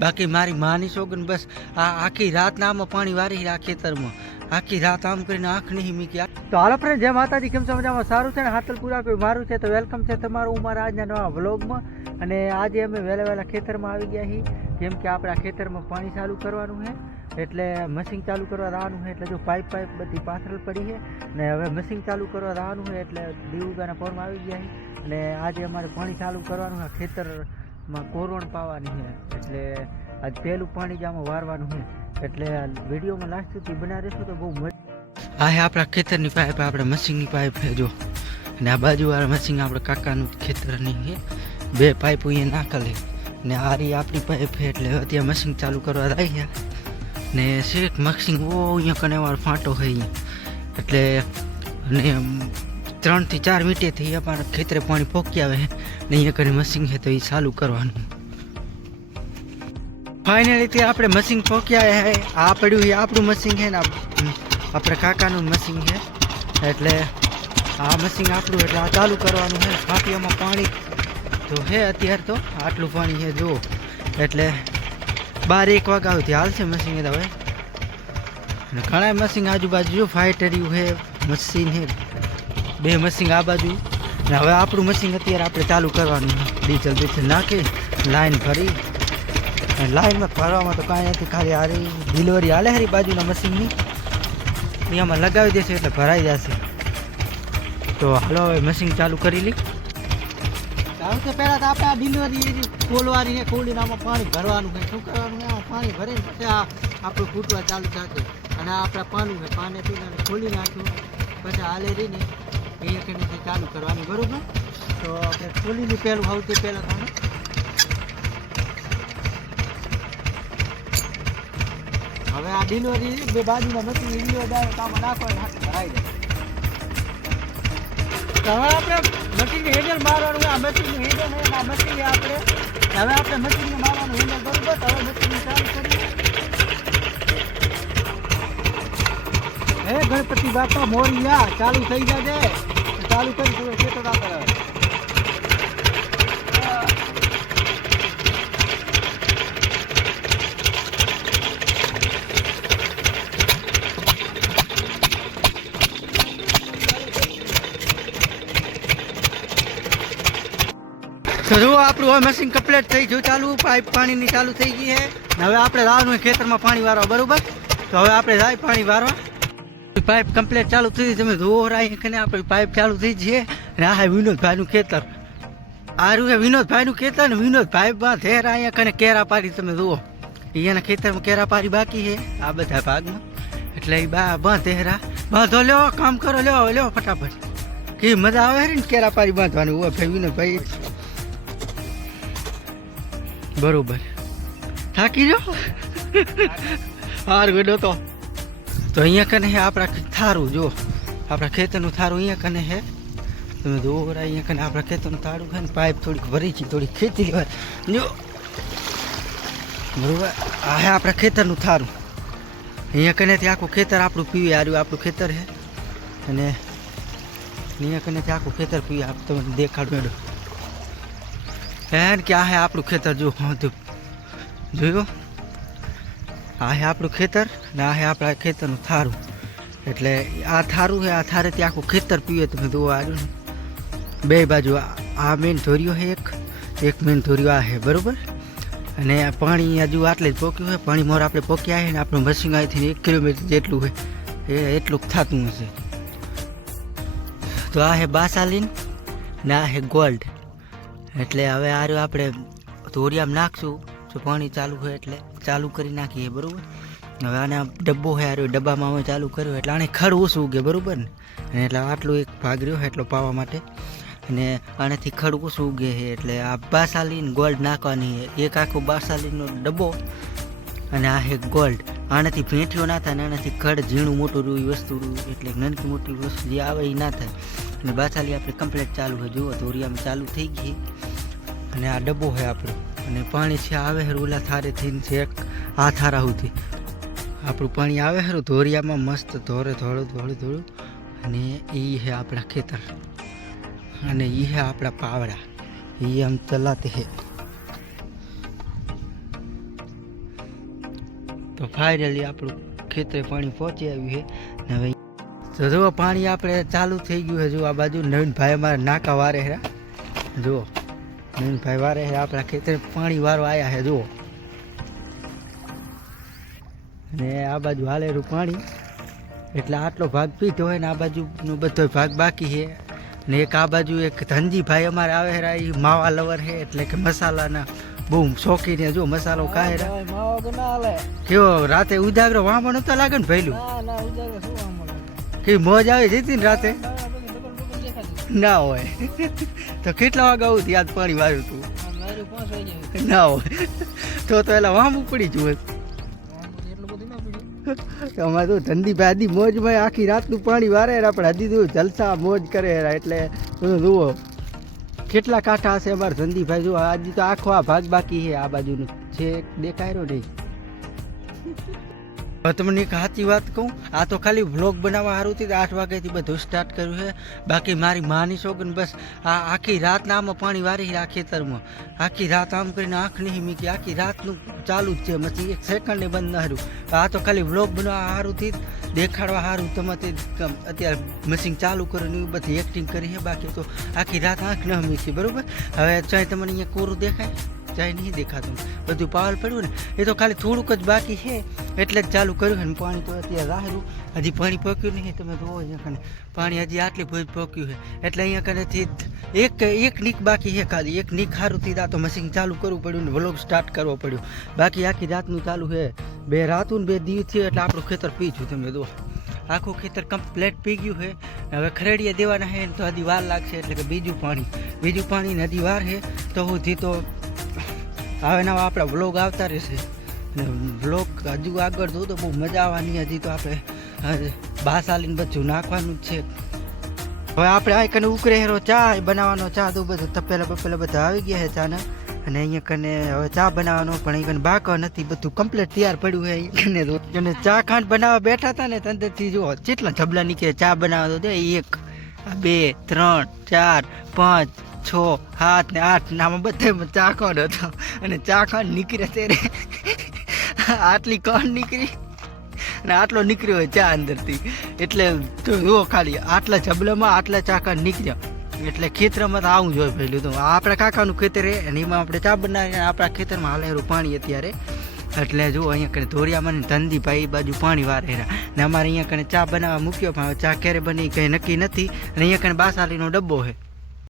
બાકી મારી માની સોગન બસ આ આખી રાત ના આમાં પાણી વારી આ ખેતરમાં. આખી રાત આમ કરીને આંખ નહીં મીકી. તો હાલો ફ્રેન્ડ જય માતાજી, કેમ સમજામાં સારું છે ને? હાતલપુરા કોઈ મારું છે તો વેલકમ છે તમારું હું મારા આજના નવા વ્લોગમાં અને આજે અમે વહેલા વહેલા ખેતરમાં આવી ગયા છીએ. કેમ કે આપણે ખેતરમાં પાણી ચાલુ કરવાનું છે. એટલે મશીન ચાલુ કરવા જવાનું છે. એટલે જો પાઇપ પાઇપ બધી પાથરલ પડી છે. ને હવે મશીન ચાલુ કરવા જવાનું છે. એટલે દીવગાના ફોર્મ આવી ગયા છે. અને આજે અમારે પાણી ચાલુ કરવાનું છે. ખેતરમાં કોરવણ પાવાની છે એટલે આજ પહેલું પાણી જ આમાં વારવાનું છે એટલે આ વિડીયોમાં લાસ્ટ સુધી બના રહેશું તો બહુ મજા આ હે આપણા ખેતરની પાઇપ આપણે મશીનની પાઇપ છે જો. અને આ બાજુવાળા મશીન આપણે કાકાનું ખેતરની છે બે પાઇપ અહીંયા નાખેલી. ને આ રહી આપણી પાઇપ એટલે અત્યારે મશીન ચાલુ કરવા આવી ગયા ને શેખ મશીન, ઓ, અહીંયા કને વાર ફાંટો હોય એટલે ને ત્રણથી ચાર મીટેથી અમારા ખેતરે પાણી પોકી આવે નહીં અહીંયા મશીન છે તો એ ચાલુ કરવાનું. ફાઇનલી તે આપણે મશીન પોકી આવે આ પડ્યું, એ આપણું મશીન છે ને આપણે કાકાનું મશીન છે. એટલે આ મશીન આપણું, એટલે આ ચાલુ કરવાનું છે. ફાંટીયામાં પાણી તો છે અત્યારે તો. આટલું પાણી છે જો એટલે બાર એક વાગ્યા સુધી હાલશે મશીન હવે. અને ઘણા મશીન આજુબાજુ જો ફાઇટર્યું છે મશીન છે. બે મશીન આ બાજુ. ને હવે આપણું મશીન અત્યારે આપણે ચાલુ કરવાનું ડીઝલ બીઝલ નાખી લાઈન ભરી. લાઈનમાં ભરવામાં તો કાંઈ નથી, ખાલી હારી ડિલિવરી હાલે હારી બાજુના મશીનની અહીંયામાં લગાવી દેશે એટલે ભરાઈ જશે. તો હાલો હવે મશીન ચાલુ કરી લઈ. સૌથી પહેલાં તો આપણે આ ડિલિવરી ખોલવાની છે ખોલીને આમાં પાણી ભરવાનું છે. શું કરવાનું આમાં પાણી ભરીને પછી આ આપણું ફૂટવા ચાલુ થશે અને આપણા પાનું છે, પાને પીને ખોલી નાખ્યું. પછી હાલે રહીને એ કનેથી ચાલુ કરવાની, બરાબર? તો આપણે ખોલીને પહેલું, સૌથી પહેલાં તમે હવે આ ડિલિવરી બે બાજુના નથી વીડિયો ડાયરેક્ટ કામ નાખો ભરાઈ જાય. હવે આપણે મશીનની હેન્ડલ મારવાનું આ મશીનનું હેન્ડલ આ મશીન આપણે હવે આપણે મશીનને મારવાનું હેન્ડલ બરોબર હવે મશીન ચાલુ કરીએ. હે, ગણપતિ બાપા મોરિયા ચાલુ થઈ જાજે. ચાલુ કરી ખેતર આપણે તો જો આપણું હવે મશીન કમ્પ્લીટ થઈ ગયું ચાલુ. પાઇપ પાણીની ચાલુ થઈ ગઈ છે. હવે આપણે જવાનું ખેતરમાં પાણી વારવા, બરોબર? તો હવે આપણે જાય પાણી વારવા. પાઇપ કમ્પ્લેટ ચાલુ થઈ તમે જુઓ રાઈ આપણે પાઇપ ચાલુ થઈ છે. ને આ વિનોદભાઈનું ખેતર. આ એ વિનોદભાઈનું ખેતર ને વિનોદભાઈમાં ધેર અહીંયા કને કેરા પારી તમે જુઓ. અહીંયાના ખેતરમાં કેરા પારી બાકી છે, આ બધા ભાગમાં. એટલે એ બા બાંધેરા બાંધો, લ્યો, કામ કરો, લ્યો લ્યો, ફટાફટ. કે મજા આવે ને કેરા પારી બાંધવાની. હોય ભાઈ, વિનોદભાઈ. બરોબર. થાકી જો હાર ગયો તો. તો અહીંયા કને હે આપણા થારું જો આપણા ખેતરનું થારું અહીંયા કને હે? તમે રા અહીંયા કને આપણા ખેતરનું થારું છે ને, પાઇપ થોડીક ભરી છે, થોડીક ખેતી લેવાય જો બરોબર? આ હે આપણા ખેતરનું થારું. અહીંયા કનેથી આખું ખેતર આપણું પીવી આવ્યું આપણું ખેતર હે. અને અહીંયા કનેથી આખું ખેતર પીવી આપ તમને દેખાડું એડો હે કે આ હે આપણું ખેતર? જો જોયું? આ હે આપણું ખેતર ને આ હે આપણા ખેતરનું થારું. એટલે આ થારું છે આ થારેથી આખું ખેતર પીવે, તમે આવ્યું ને બે બાજુ આ- આ મેન ધોર્યો છે એક એક મેન ધોર્યો આ છે બરાબર? અને પાણી હજુ આટલે જ પોક્યું હોય પાણી મોર આપણે પોક્યા છે ને આપણું મશીન અહીંથી એક કિલોમીટર જેટલું હોય એ એટલું થતું હશે. તો આ છે બાસાલીન ને આ છે ગોલ્ડ. એટલે હવે આ આપણે ધોરિયામાં નાખશું. જો પાણી ચાલુ હોય એટલે ચાલુ કરી નાખીએ, બરાબર? હવે આને ડબ્બો હોય આ રહ્યો, ડબ્બામાં અમે ચાલુ કર્યું, એટલે આને ખડ ઓછું ઉગે, બરાબર ને? અને એટલે આટલું એક ભાગ રહ્યો એટલો પાવા માટે. અને આનાથી ખડ ઓછું ઉગે છે એટલે આ બાસાલીન ગોલ્ડ નાખવાની એક આખો બાસાલીનનો ડબ્બો અને આ એક ગોલ્ડ. આનાથી ભેંટીઓ ના થાય અને આનાથી ખડ, ઝીણું મોટું રૂ વસ્તુ રૂ એટલે નાનકી મોટી વસ્તુ જે આવે એ ના થાય. અને બાસાલી આપણે કમ્પ્લીટ ચાલુ હોય જુઓ, ધોરિયામાં ચાલુ થઈ ગઈ અને આ ડબ્બો હોય આપણો. અને પાણી છે આવે હરું, ઓલા થારે થઈને છે આ થારા સુધી આપણું પાણી આવે હરું, ધોરિયામાં મસ્ત ધોરે ધોળું ધોળું ધોળું. અને એ હે આપણા ખેતર. અને એ હે આપણા પાવડા. એ આમ ચલાતે હે. તો ફાઇનલી આપણું ખેતરે પાણી પહોંચી આવ્યું છે હવે તો જુઓ, પાણી આપણે ચાલુ થઈ ગયું છે જો આ બાજુ નવીન ભાઈ અમારા નાકા વારે હે. જુઓ. નવીનભાઈ વારે આપણા ખેતરે પાણી વારો આવ્યા છે જુઓ. ને આ બાજુ હાલેરું પાણી. એટલે આટલો ભાગ પીધો હોય ને આ બાજુનો બધો ભાગ બાકી છે ને એક આ બાજુ એક ધનજીભાઈ અમારે આવે છે એ માવા લવર છે એટલે કે મસાલાના બહુ શોખીને જો મસાલો ખાય રા. કેવો રાતે ઉજાગરો વામણ તો લાગે ને ભૈલું? કે મોજ આવી જતી ને રાતે? ના હોય. તો કેટલા વાગે આવું યાદ પાણી વાર્યું તું? ના હોય. તો તો એલા વામ ઉપડી જુએ અમારે તો ધંધીભાઈ મોજ મોજમાં આખી રાતનું પાણી વારે રા પણ હદી તો જલસા મોજ કરે એટલે તું જુઓ. કેટલા કાંઠા હશે અમારા ધંધીભાઈ જુઓ આજે તો આખો આ ભાગ બાકી છે આ બાજુનું. છે દેખાય રહ્યો નહીં. તમને એક સાચી વાત કહું, આ તો ખાલી વ્લોગ બનાવવા સારું તો આઠ વાગ્યાથી બધું સ્ટાર્ટ કર્યું છે. બાકી મારી માની શોગન બસ, આ આખી રાત ના આમાં પાણી વારી આ ખેતરમાં. આખી રાત આમ કરીને આંખ નહીં મીકી, આખી રાતનું ચાલુ જ છે મચી એક સેકન્ડ બંધ ન હારું આ તો ખાલી વ્લોગ બનાવવા સારું થી દેખાડવા સારું તમે તે અત્યારે મશીન ચાલુ કરીને એવી બધી એક્ટિંગ કરી છે, બાકી તો આખી રાત આંખ ન મીકી બરોબર? હવે ચાહે તમને અહીંયા કોરું દેખાય? ચાહે નહીં દેખાતું. બધું પાવલ પડ્યું ને, એ તો ખાલી થોડુંક જ બાકી છે. એટલે જ ચાલુ કર્યું છે ને, પાણી તો અત્યારે રાહરું. હજી પાણી પક્યું નહીં, તમે જોવો અહીંયા કને, પાણી હજી આટલી ભોજ પક્યું છે. એટલે અહીંયા કનેથી એક એક નીક બાકી છે ખાલી, એક નીક સારું થી તો મશીન ચાલુ કરવું પડ્યું ને વ્લોગ સ્ટાર્ટ કરવો પડ્યો. બાકી આખી રાતનું ચાલુ છે. બે રાતું બે દિવસ થયું એટલે આપણું ખેતર પીછું તમે જો આખું ખેતર કમ્પ્લેટ પી ગયું છે. હવે ખરેડીએ દેવાના છે તો હજી વાર લાગશે, એટલે કે બીજું પાણી. બીજું પાણી ને હજી વાર છે. તો હું તો હવે નવા આપણા વ્લોગ આવતા રહેશે. ને વ્લોગ હજુ આગળ જોઉં તો બહુ મજા આવવાની હજી તો આપણે બાસાલીને બધું નાખવાનું જ છે. હવે આપણે આ કને ઉકરે હેરો ચા બનાવવાનો, ચા તો બધું તપેલા બપેલા બધા આવી ગયા છે ચાને. અને અહીંયા કને હવે ચા બનાવવાનો, પણ અહીં કને બાકો નથી, બધું કમ્પ્લીટ તૈયાર પડ્યું છે. અહીં કને અને ચા ખાંડ બનાવવા બેઠા હતા ને તંદરથી જુઓ કેટલા જબલા નીકળે ચા બનાવવા તો એક બે, ત્રણ, ચાર, પાંચ છ? સાત ને આઠ નામાં બધા ચા ખાંડ હતો. અને ચા ખાંડ નીકળે ત્યારે આટલી ખાંડ નીકળી અને આટલો નીકળ્યો હોય ચા અંદરથી. એટલે જુઓ ખાલી, આટલા જબલામાં આટલા ચા ખાંડ નીકળ્યા. એટલે ખેતરમાં તો આવું જોઈએ પહેલું તો. આપણા કાકાનું ખેતર અને એમાં આપણે ચા બનાવીએ અને આપણા ખેતરમાં હાલેરું પાણી અત્યારે. એટલે જો અહીંયા કને ધોરિયામાં ને ધંધીભાઈ એ બાજુ પાણી વારે ને અમારે અહીંયા કને ચા બનાવવા મૂક્યો પણ ચા ક્યારે બની કંઈ નક્કી નથી. અને અહીંયા કને બાસાલીનો ડબ્બો છે